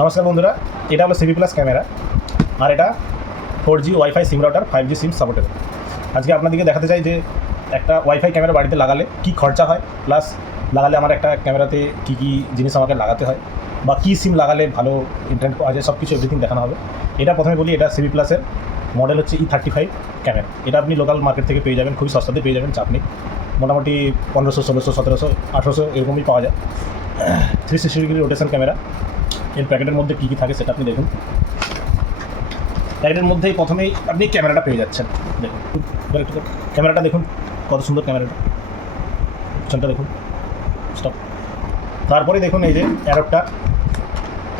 নমস্কার বন্ধুরা, এটা হলো সিভি প্লাস ক্যামেরা, আর এটা four G wifi sim router five G sim supportable আজকে আপনাদেরকে দেখাতে চাই যে একটা ওয়াইফাই ক্যামেরা বাড়িতে লাগালে কি খরচা হয় প্লাস লাগালে আমার একটা ক্যামেরাতে কী কী জিনিস আমাকে লাগাতে হয়, বা কী সিম লাগালে ভালো ইন্টারনেট পাওয়া যায় সব কিছু এভরিথিং দেখানো হবে। এটা প্রথমে বলি, এটা সিভি প্লাসের মডেল হচ্ছে ই থার্টি ফাইভ ক্যামেরা। এটা আপনি লোকাল মার্কেট থেকে পেয়ে যাবেন, খুবই সস্তাতে পেয়ে যাবেন, চাপ নেই। মোটামুটি পনেরোশো, ষোলোশো, সতেরোশো, আঠেরোশো এরকমই পাওয়া যায়। Three sixty degree rotation camera. এর প্যাকেটের মধ্যে কী কী থাকে সেটা আপনি দেখুন। প্যাকেটের মধ্যেই প্রথমেই আপনি ক্যামেরাটা পেয়ে যাচ্ছেন। দেখুন। ক্যামেরাটা দেখুন, কত সুন্দর ক্যামেরাটা। পিছনটা দেখুন। স্টপ তারপরে দেখুন এই যে অ্যাডপ্টার।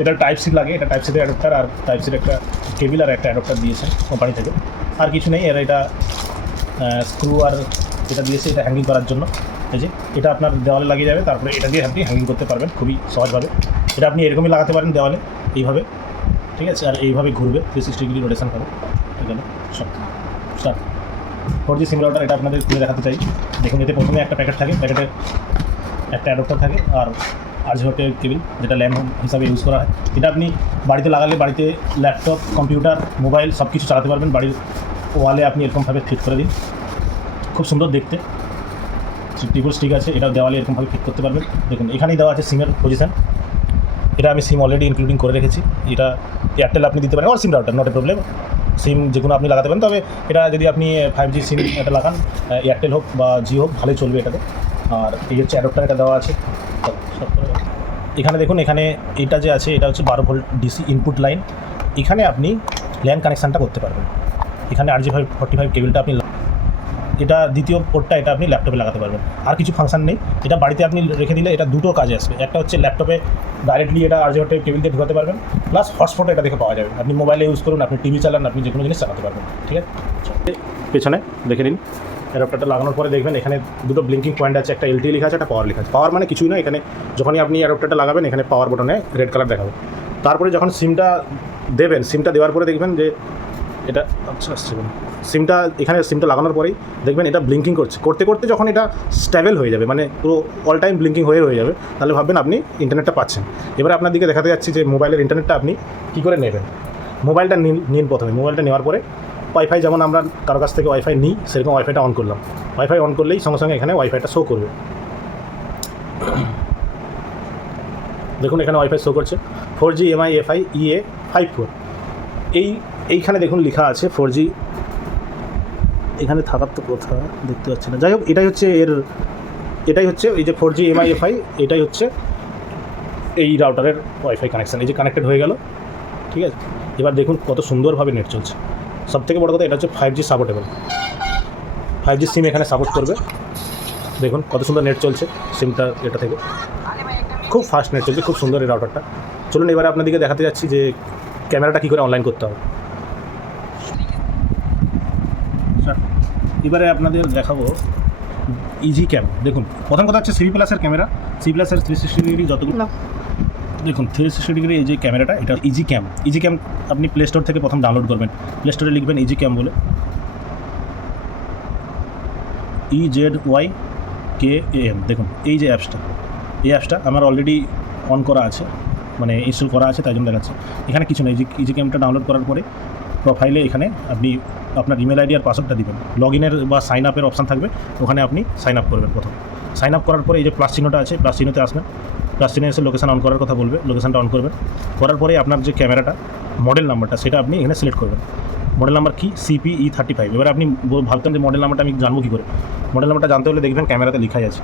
এটা টাইপ সি লাগে, এটা টাইপ সিতে অ্যাডপ্টার আর টাইপ সির একটা কেবিল আর একটা অ্যাডপ্টার দিয়েছে কোম্পানি থেকে। আর কিছু নেই, এরা এটা স্ক্রু আর এটা দিয়েছে এটা হ্যাঙ্গিং করার জন্য। এই যে, এটা আপনার দেওয়ালে লাগিয়ে যাবে, তারপরে এটা দিয়ে আপনি হ্যাঙ্গিং করতে পারবেন খুবই সহজভাবে। এটা আপনি এরকমই লাগাতে পারেন দেওয়ালে, এইভাবে। ঠিক আছে? আর এইভাবে ঘুরবে থ্রি সিক্সটি ডিগ্রি রোটেশন হবে ঠিক আছে? সব। ফোর জি সিম রাউটার এটা আপনাদের খুলে দেখাতে চাই। দেখুন, এতে প্রথমে একটা প্যাকেট থাকে। প্যাকেটে একটা অ্যাডপ্টার থাকে আর আরজিওটের কেবিল যেটা ল্যাম্প হিসাবে ইউজ করা হয়। এটা আপনি বাড়িতে লাগালে বাড়িতে ল্যাপটপ কম্পিউটার মোবাইল সব কিছু চালাতে পারবেন। বাড়ির ওয়ালে আপনি এরকমভাবে ফিট করে দিন। খুব সুন্দর দেখতে। ট্রিপল স্টিক আছে, এটা দেওয়ালে এরকমভাবে ফিট করতে পারবেন। দেখুন, এখানেই দেওয়া আছে সিমের পজিশান এটা আমি সিম অলরেডি ইনক্লুডিং করে রেখেছি। এটা এয়ারটেল আপনি দিতে পারেন sim router not a problem sim যে কোনো আপনি লাগাতে পারেন, তবে এটা যদি আপনি ফাইভ জি সিম এটা লাগান এয়ারটেল হোক বা জিও হোক, ভালোই চলবে এটাতে। আর এই হচ্ছে অ্যাডপ্টার এটা দেওয়া আছে। এখানে দেখুন, এখানে এটা যে আছে, এটা হচ্ছে বারো ভোল্ট ডিসি ইনপুট লাইন এখানে আপনি ল্যান্ড কানেকশানটা করতে পারবেন। এখানে R J five forty five কেবিলটা আপনি এটা দ্বিতীয় পোর্টটা এটা আপনি ল্যাপটপে লাগাতে পারবেন। আর কিছু ফাংশন নেই। এটা বাড়িতে আপনি রেখে দিলে এটা দুটো কাজে আসবে। একটা হচ্ছে ল্যাপটপে ডাইরেক্টলি এটা আর জিওটে কেবিল দিয়ে ঢুকাতে পারবেন। প্লাস হটস্পট এটা দেখে পাওয়া যাবে। আপনি মোবাইলে ইউজ করুন, আপনি টিভি চালান, আপনি যে কোনো জিনিস চালাতে পারবেন। ঠিক আছে? পেছনে দেখে নিন। অ্যাডাপ্টারটা লাগানোর পরে দেখবেন এখানে দুটো ব্লিঙ্কিং পয়েন্ট আছে, একটা এলটি লেখা আছে, একটা পাওয়ার লেখা আছে। পাওয়ার মানে কিছুই না, এখানে যখনই আপনি অ্যাডাপ্টারটা লাগাবেন, এখানে পাওয়ার বটনে রেড কালার দেখাবে। তারপরে যখন সিমটা দেবেন সিমটা দেওয়ার পরে দেখবেন যে এটা আচ্ছা আসছে? সিমটা, এখানে সিমটা লাগানোর পরেই দেখবেন এটা ব্লিঙ্কিং করছে। করতে করতে যখন এটা স্ট্যাবেল হয়ে যাবে মানে পুরো অল টাইম ব্লিঙ্কিং হয়ে হয়ে যাবে, তাহলে ভাববেন আপনি ইন্টারনেটটা পাচ্ছেন। এবারে আপনার দিকে দেখাতে যাচ্ছি যে মোবাইলের ইন্টারনেটটা আপনি কী করে নেবেন? মোবাইলটা নিন প্রথমে। মোবাইলটা নেওয়ার পরে ওয়াইফাই যেমন আমরা কারও কাছ থেকে ওয়াইফাই নিই, সেরকম ওয়াইফাইটা অন করলাম। ওয়াইফাই অন করলেই সঙ্গে সঙ্গে এখানে ওয়াইফাইটা শো করবে। দেখুন, এখানে ওয়াইফাই শো করছে। Four G M I F I E A five four এই, এইখানে দেখুন লেখা আছে ফোর জি এখানে থাকার তো কথা দেখতে পাচ্ছি না। যাই হোক, এটাই হচ্ছে এর, এটাই হচ্ছে এই যে ফোর জি এমআই এফআই এটাই হচ্ছে এই রাউটারের ওয়াইফাই কানেকশান এই যে কানেক্টেড হয়ে গেল। ঠিক আছে? এবার দেখুন কত সুন্দরভাবে নেট চলছে। সব থেকে বড় কথা, এটা হচ্ছে five G supportable five G SIM এখানে সাপোর্ট করবে। দেখুন কত সুন্দর নেট চলছে সিমটা এটা থেকে। খুব ফাস্ট নেট চলছে, খুব সুন্দর এই রাউটারটা চলুন এবারে আপনাদেরকে দেখাতে যাচ্ছি যে ক্যামেরাটা কী করে অনলাইন করতে হবে। এবারে আপনাদের দেখাবো ইজি ক্যাম দেখুন প্রথম কথা হচ্ছে সিভি প্লাসের ক্যামেরা সি প্লাসের থ্রি সিক্সটি ডিগ্রি যতগুলো দেখুন থ্রি সিক্সটি ডিগ্রি এই যে ক্যামেরাটা এটা ইজি ক্যাম ইজি ক্যাম আপনি প্লে স্টোর থেকে প্রথম ডাউনলোড করবেন। প্লে স্টোরে লিখবেন ইজি ক্যাম বলে। E Z Y K M দেখুন এই যে অ্যাপসটা এই অ্যাপসটা আমার অলরেডি অন করা আছে মানে ইনস্টল করা আছে তাই জন্য দেখাচ্ছে। এখানে কিছু নেই। ইজি ক্যামটা ডাউনলোড করার পরে প্রোফাইলে এখানে আপনি আপনার ইমেল আইডি আর পাসওয়ার্ডটা দিবেন। লগ ইনের বা সাইন আপের অপশান থাকবে। ওখানে আপনি সাইন আপ করবেন প্রথম। সাইন আপ করার পরে এই যে প্লাস চিহ্নটা আছে প্লাস চিহ্নতে আসবেন। প্লাস চিহ্নে এসে লোকেশান অন করার কথা বলবে লোকেশানটা অন করবেন। করার পরে আপনার যে ক্যামেরাটা মডেল নাম্বারটা সেটা আপনি এখানে সিলেক্ট করবেন। মডেল নাম্বার কি? C P E thirty five এবার আপনি ভাবতেন যে মডেল নাম্বারটা আমি জানব কী করে? মডেল নাম্বারটা জানতে হলে দেখবেন ক্যামেরাতে লেখাই আছে।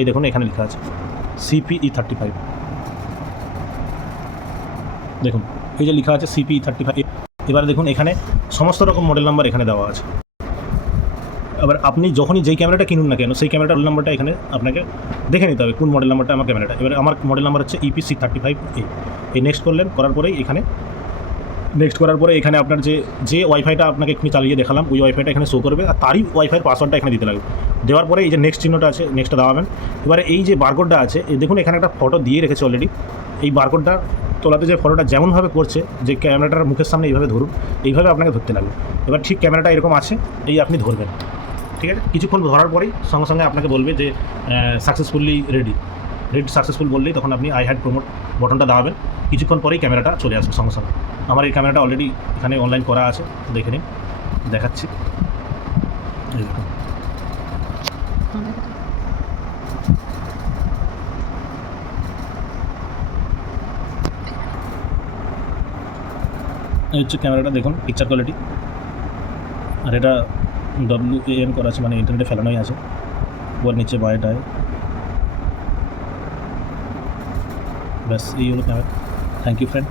এই দেখুন, এখানে লেখা আছে। সিপি ই থার্টি ফাইভ দেখুন, এই যে লেখা আছে সিপি থার্টি ফাইভ এবার দেখুন, এখানে সমস্ত রকম মডেল নাম্বার এখানে দেওয়া আছে। এবার আপনি যখনই যেই ক্যামেরাটা কিনুন না কেন, সেই ক্যামেরাটার মডেল নাম্বারটা এখানে আপনাকে দেখে নিতে হবে, কোন মডেল নাম্বারটা আমার ক্যামেরাটা এবার আমার মডেল নাম্বার হচ্ছে E P C thirty five A এই নেক্সট করলেন, করার পরেই এখানে নেক্সট করার পরে এখানে আপনার যে যে ওয়াইফাইটা আপনাকে এখানে চালিয়ে দেখালাম, ওই ওয়াইফাইটা এখানে শো করবে, আর তারই ওয়াইফাইয়ের পাসওয়ার্ডটা এখানে দিতে লাগবে। দেওয়ার পরে এই যে নেক্সট চিহ্নটা আছে নেক্সটটা দাবাবেন এবারে এই যে বারকোডটা আছে দেখুন, এখানে একটা ফটো দিয়ে রেখেছে অলরেডি এই বারকোডটা তোলাতে যে ফটোটা যেমনভাবে করছে, যে ক্যামেরাটার মুখের সামনে এইভাবে ধরুন এইভাবে আপনাকে ধরতে লাগবে। এবার ঠিক ক্যামেরাটা এরকম আছে, এই আপনি ধরবেন। ঠিক আছে? কিছুক্ষণ ধরার পরেই সঙ্গে সঙ্গে আপনাকে বলবে যে সাকসেসফুলি রেডি রেড সাকসেসফুল বললেই তখন আপনি আই হ্যাড প্রমোট বটনটা দাবাবেন। কিছুক্ষণ পরেই ক্যামেরাটা চলে আসবে সঙ্গে সঙ্গে। আমার এই ক্যামেরাটা অলরেডি এখানে অনলাইন করা আছে, দেখে নিন দেখাচ্ছি। এই দেখুন। এই হচ্ছে ক্যামেরাটা দেখুন পিকচার কোয়ালিটি আর এটা ডব্লিউ এম করা আছে মানে ইন্টারনেটে ফেলানোই আছে। উপর নিচে বায়োটায় ব্যাস, এই হলো ক্যামেরা থ্যাংক ইউ ফ্রেন্ড